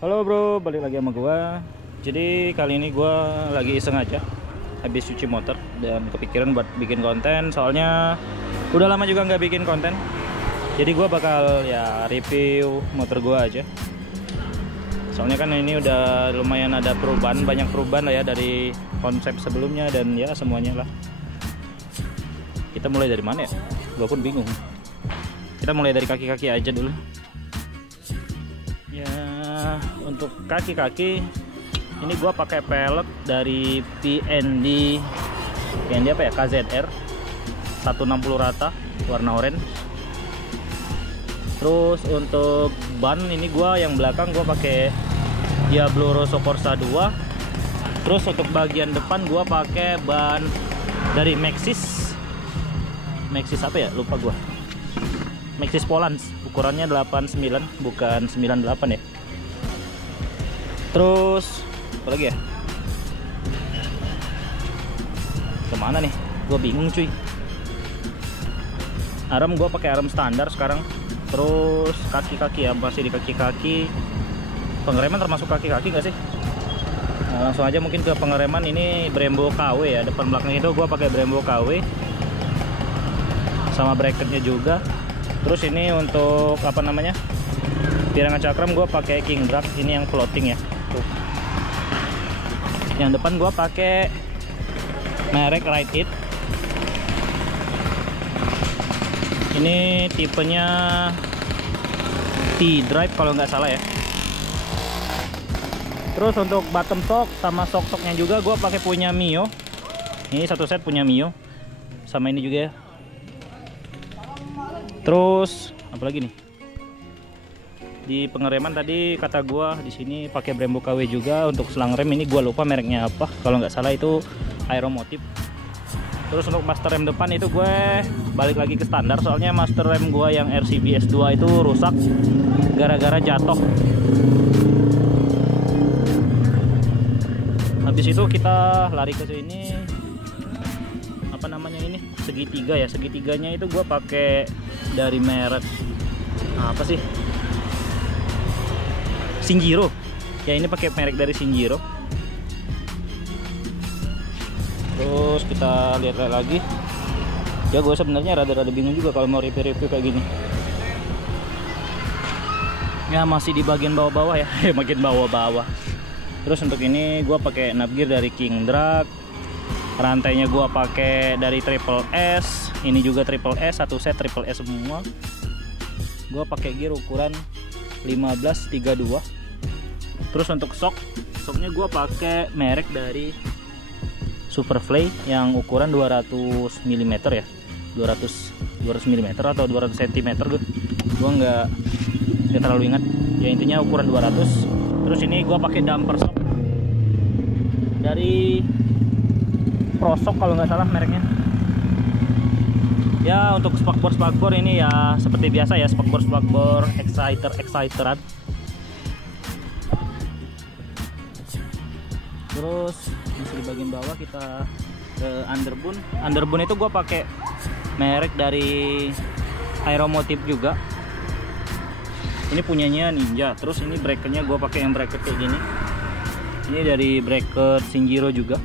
Halo bro, balik lagi sama gua. Jadi kali ini gua lagi iseng aja habis cuci motor dan kepikiran buat bikin konten. Soalnya udah lama juga nggak bikin konten. Jadi gua bakal ya review motor gua aja. Soalnya kan ini udah lumayan ada perubahan, banyak perubahan lah ya dari konsep sebelumnya dan ya semuanya lah. Kita mulai dari mana ya? Gua pun bingung. Kita mulai dari kaki-kaki aja dulu. Ya, untuk kaki-kaki ini gua pakai pelek dari PND apa ya, KZR 160 rata warna oranye. Terus untuk ban ini gua yang belakang gua pakai Diablo Rosso Corsa 2. Terus untuk bagian depan gua pakai ban dari Maxxis apa ya, lupa gua. Maxxis Poland, ukurannya 89 bukan 98 ya. Terus apa lagi ya? Kemana nih? Gue bingung cuy. Arem gue pakai arem standar sekarang. Terus kaki-kaki ya, masih di kaki-kaki. Pengereman termasuk kaki-kaki nggak sih? Nah, langsung aja mungkin ke pengereman. Ini Brembo KW ya. Depan belakang itu gue pakai Brembo KW sama bracketnya juga. Terus ini untuk apa namanya, pirangan cakram gue pakai King Drag, ini yang floating ya. Tuh. Yang depan gue pakai merek Ride It. Ini tipenya T-Drive kalau nggak salah ya. Terus untuk bottom shock sama shock-shocknya juga gue pakai punya Mio. Ini satu set punya Mio. Sama ini juga ya. Terus apa lagi nih? Di pengereman tadi kata gua di sini pakai Brembo KW juga. Untuk selang rem ini gua lupa mereknya apa. Kalau nggak salah itu Aeromotive. Terus untuk master rem depan itu gue balik lagi ke standar. Soalnya master rem gua yang RCB S2 itu rusak gara-gara jatuh. Habis itu kita lari ke sini. Apa namanya ini? Segitiga ya. Segitiganya itu gua pakai dari merek apa sih, Shinjiro ya. Ini pakai merek dari Shinjiro. Terus kita lihat lagi ya. Gue sebenarnya rada-rada bingung juga kalau mau review-review kayak gini ya. Masih di bagian bawah-bawah ya. Makin bawah-bawah. Terus untuk ini gue pakai navgear dari King Drag. Rantainya gue pakai dari Triple S. Ini juga Triple S, satu set Triple S semua. Gue pakai gear ukuran 1532. Terus untuk shocknya gue pakai merek dari Superfly yang ukuran 200 mm ya. 200 mm atau 200 cm gue nggak terlalu ingat ya, intinya ukuran 200. Terus ini gue pakai damper shock dari Prosok kalau nggak salah mereknya ya. Untuk spakbor ini ya seperti biasa ya, spakbor exciteran. Terus masih di bagian bawah kita ke underbone itu gue pakai merek dari Aeromotive juga. Ini punyanya Ninja. Terus ini bracketnya gue pakai yang bracket kayak gini. Ini dari bracket Shinjiro juga.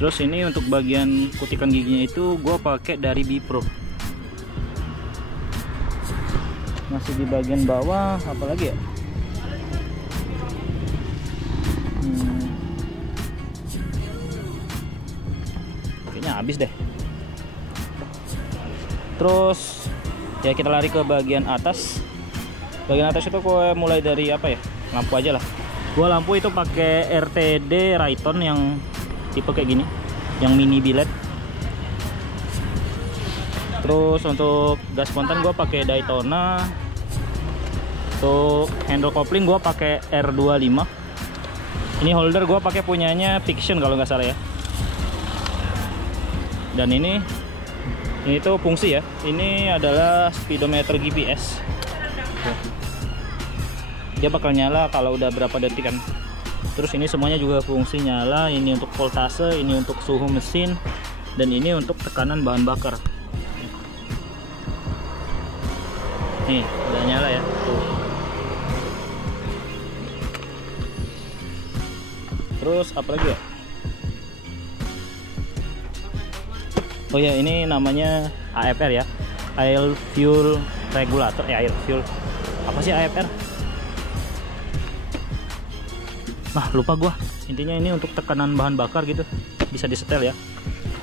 Terus ini untuk bagian kutikan giginya itu gue pakai dari Bipro. Masih di bagian bawah apa lagi ya? Kayaknya habis deh. Terus ya kita lari ke bagian atas. Bagian atas itu gue mulai dari apa ya? Lampu aja lah. Gue lampu itu pakai RTD Rayton yang tipe kayak gini, yang mini billet. Terus untuk gas spontan gue pakai Daytona. Untuk handle coupling gue pakai R25. Ini holder gue pakai punyanya Fiction kalau nggak salah ya. Dan ini tuh fungsi ya. Ini adalah speedometer GPS. Dia bakal nyala kalau udah berapa detik kan. Terus ini semuanya juga fungsi nyala. Ini untuk voltase, ini untuk suhu mesin, dan ini untuk tekanan bahan bakar. Nih udah nyala ya tuh. Terus apa lagi ya? Oh ya, ini namanya AFR ya, Air Fuel Regulator ya, Air Fuel. Apa sih AFR? Nah, lupa gua. Intinya ini untuk tekanan bahan bakar gitu, bisa disetel ya.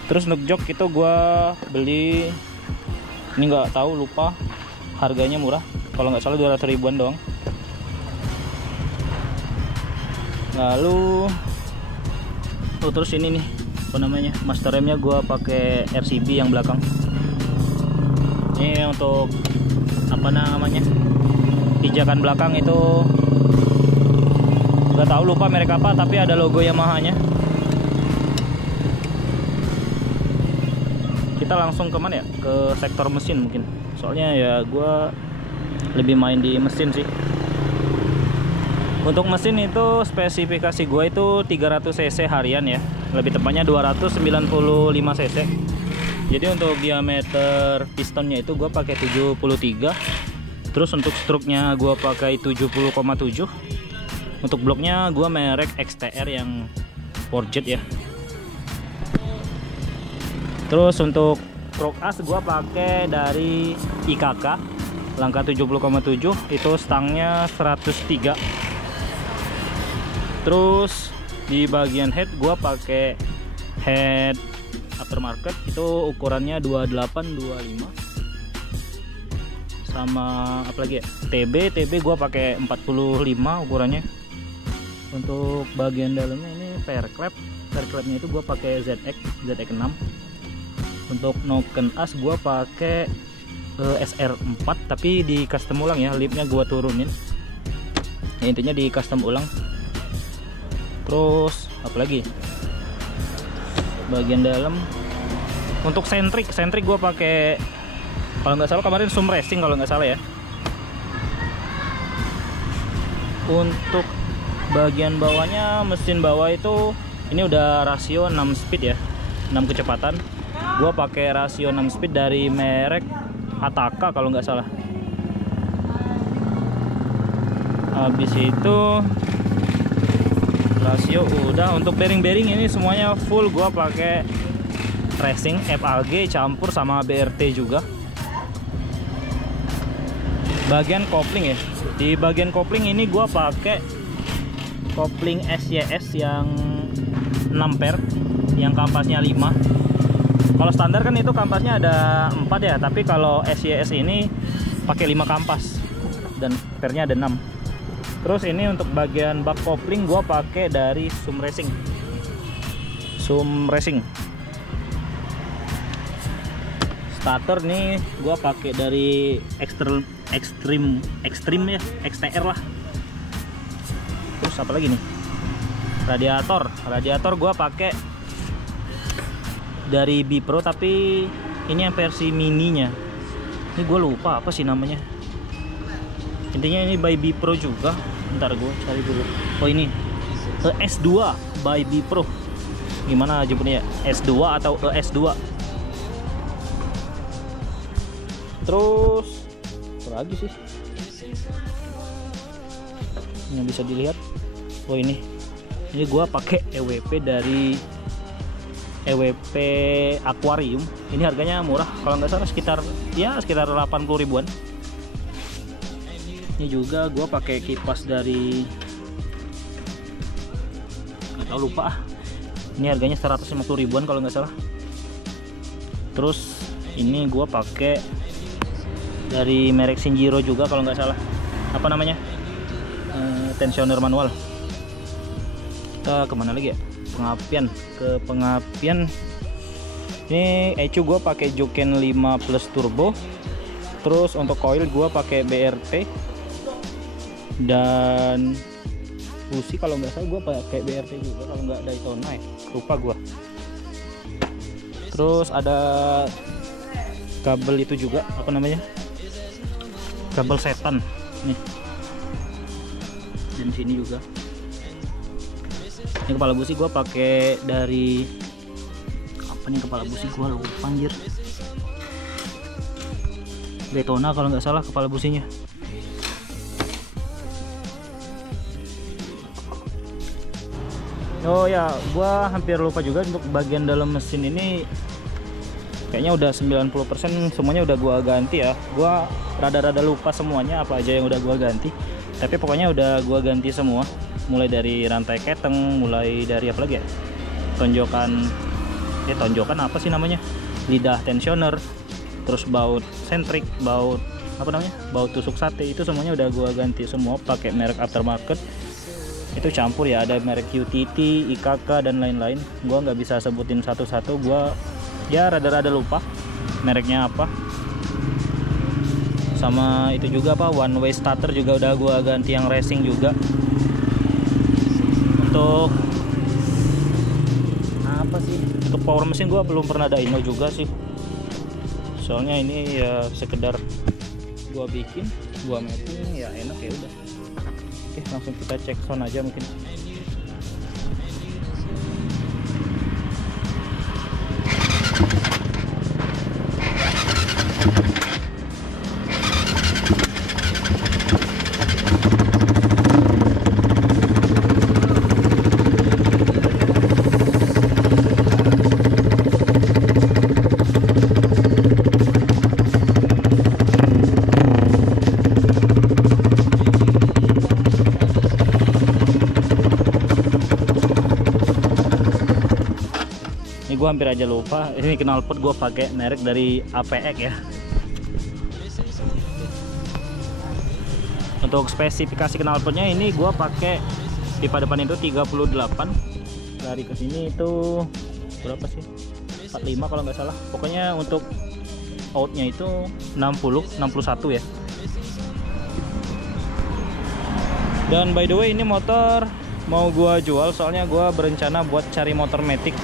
Terus untuk jok itu gua beli, ini nggak tahu, lupa, harganya murah. Kalau nggak salah 200 ribuan doang. Lalu terus ini nih, apa namanya, master remnya gua pakai RCB yang belakang. Ini untuk apa namanya, pijakan belakang itu nggak tahu, lupa merek apa, tapi ada logo Yamaha-nya. Kita langsung ke mana ya? Ke sektor mesin mungkin. Soalnya ya gua lebih main di mesin sih. Untuk mesin itu spesifikasi gue itu 300 cc harian ya, lebih tepatnya 295 cc. Jadi untuk diameter pistonnya itu gue pakai 73. Terus untuk struknya gue pakai 70,7. Untuk bloknya gue merek XTR yang forged ya. Terus untuk krok as gue pakai dari IKK langkah 70,7, itu stangnya 103. Terus di bagian head gua pakai head aftermarket, itu ukurannya 28-25. Sama apa lagi ya? TB gua pakai 45 ukurannya. Untuk bagian dalamnya ini fair clapnya itu gua pakai ZX 6. Untuk noken as gua pakai SR4, tapi di custom ulang ya, lipnya gua turunin. Ya, intinya di custom ulang. Terus apa lagi? Bagian dalam untuk sentrik gue pakai, kalau nggak salah kemarin Sum Racing kalau nggak salah ya. Untuk bagian bawahnya, mesin bawah itu ini udah rasio 6 speed ya, 6 kecepatan. Gue pakai rasio 6 speed dari merek Ataka kalau nggak salah. Habis itu rasio udah. Untuk bearing ini semuanya full gua pakai racing FAG campur sama BRT juga. Bagian kopling ya, di bagian kopling ini gua pakai kopling SYS yang 6 per, yang kampasnya 5. Kalau standar kan itu kampasnya ada 4 ya, tapi kalau SYS ini pakai 5 kampas dan pernya ada 6. Terus ini untuk bagian bak kopling gua pakai dari Sum Racing. Starter nih gua pakai dari Extreme ya, XTR lah. Terus apa lagi nih? Radiator gua pakai dari Bipro, tapi ini yang versi mininya. Ini gua lupa apa sih namanya. Intinya ini by Bipro juga. Bentar gue cari dulu. Oh, ini S2 by Bipro. Gimana jemputnya? S2 atau ES2. Terus apa lagi sih yang bisa dilihat? Oh, ini gue pakai EWP dari EWP Aquarium. Ini harganya murah, kalau nggak salah sekitar 80 ribuan. Ini juga gue pakai kipas dari, nggak tahu, lupa. Ini harganya 150 ribuan kalau nggak salah. Terus ini gue pakai dari merek Shinjiro juga kalau nggak salah. Apa namanya? Tensioner manual. Kita kemana lagi ya? Pengappian. Ini ECU gue pakai Juken 5 plus turbo. Terus untuk coil gue pakai BRT. Dan busi kalau nggak salah gue pakai BRT juga, kalau nggak Daytona ya, lupa gue. Terus ada kabel itu juga, apa namanya, kabel setan nih, dan sini juga. Ini kepala busi gue pakai dari apa nih, kepala busi gue lupa anjir, Daytona kalau nggak salah kepala businya. Oh ya, gua hampir lupa juga untuk bagian dalam mesin ini. Kayaknya udah 90% semuanya udah gua ganti ya. Gua rada-rada lupa semuanya apa aja yang udah gua ganti. Tapi pokoknya udah gua ganti semua. Mulai dari rantai keteng, mulai dari apa lagi ya? Tonjokan apa sih namanya? Lidah tensioner, terus baut sentrik, baut apa namanya? Baut tusuk sate, itu semuanya udah gua ganti semua pakai merek aftermarket. Itu campur ya, ada merek UTT, IKK dan lain-lain. Gua nggak bisa sebutin satu-satu, gua ya rada-rada lupa mereknya apa. Sama itu juga apa, one way starter juga udah gua ganti yang racing juga. Untuk apa sih, untuk power mesin gua belum pernah dyno juga sih, soalnya ini ya sekedar gua bikin, gua mapping ya enak ya udah. Oke, langsung kita cek sound aja mungkin. Gue hampir aja lupa, ini knalpot gue pakai merek dari APX ya. Untuk spesifikasi knalpotnya ini gue pakai pipa depan itu 38, dari ke sini itu berapa sih, 45 kalau nggak salah. Pokoknya untuk outnya itu 61 ya. Dan by the way, ini motor mau gue jual, soalnya gue berencana buat cari motor matic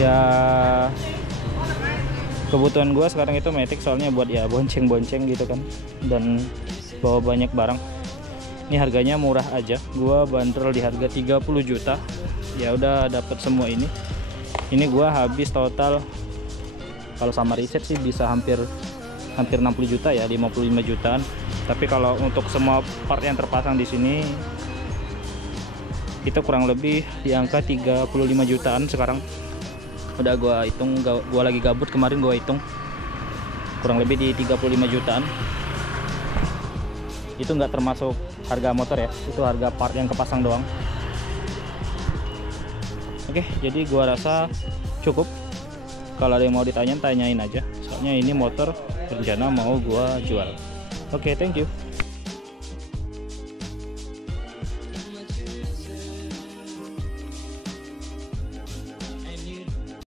ya. Kebutuhan gue sekarang itu matic, soalnya buat ya bonceng-bonceng gitu kan, dan bawa banyak barang. Ini harganya murah aja, gue bandrol di harga 30 juta. Ya udah dapet semua ini gue habis total kalau sama riset sih bisa hampir 60 juta ya, 55 jutaan. Tapi kalau untuk semua part yang terpasang di sini itu kurang lebih di angka 35 jutaan sekarang. Udah gua hitung, gua lagi gabut kemarin, gua hitung kurang lebih di 35 jutaan. Itu nggak termasuk harga motor ya, itu harga part yang kepasang doang. Oke, jadi gua rasa cukup. Kalau ada yang mau ditanyain, tanyain aja, soalnya ini motor rencana mau gua jual. Oke, thank you.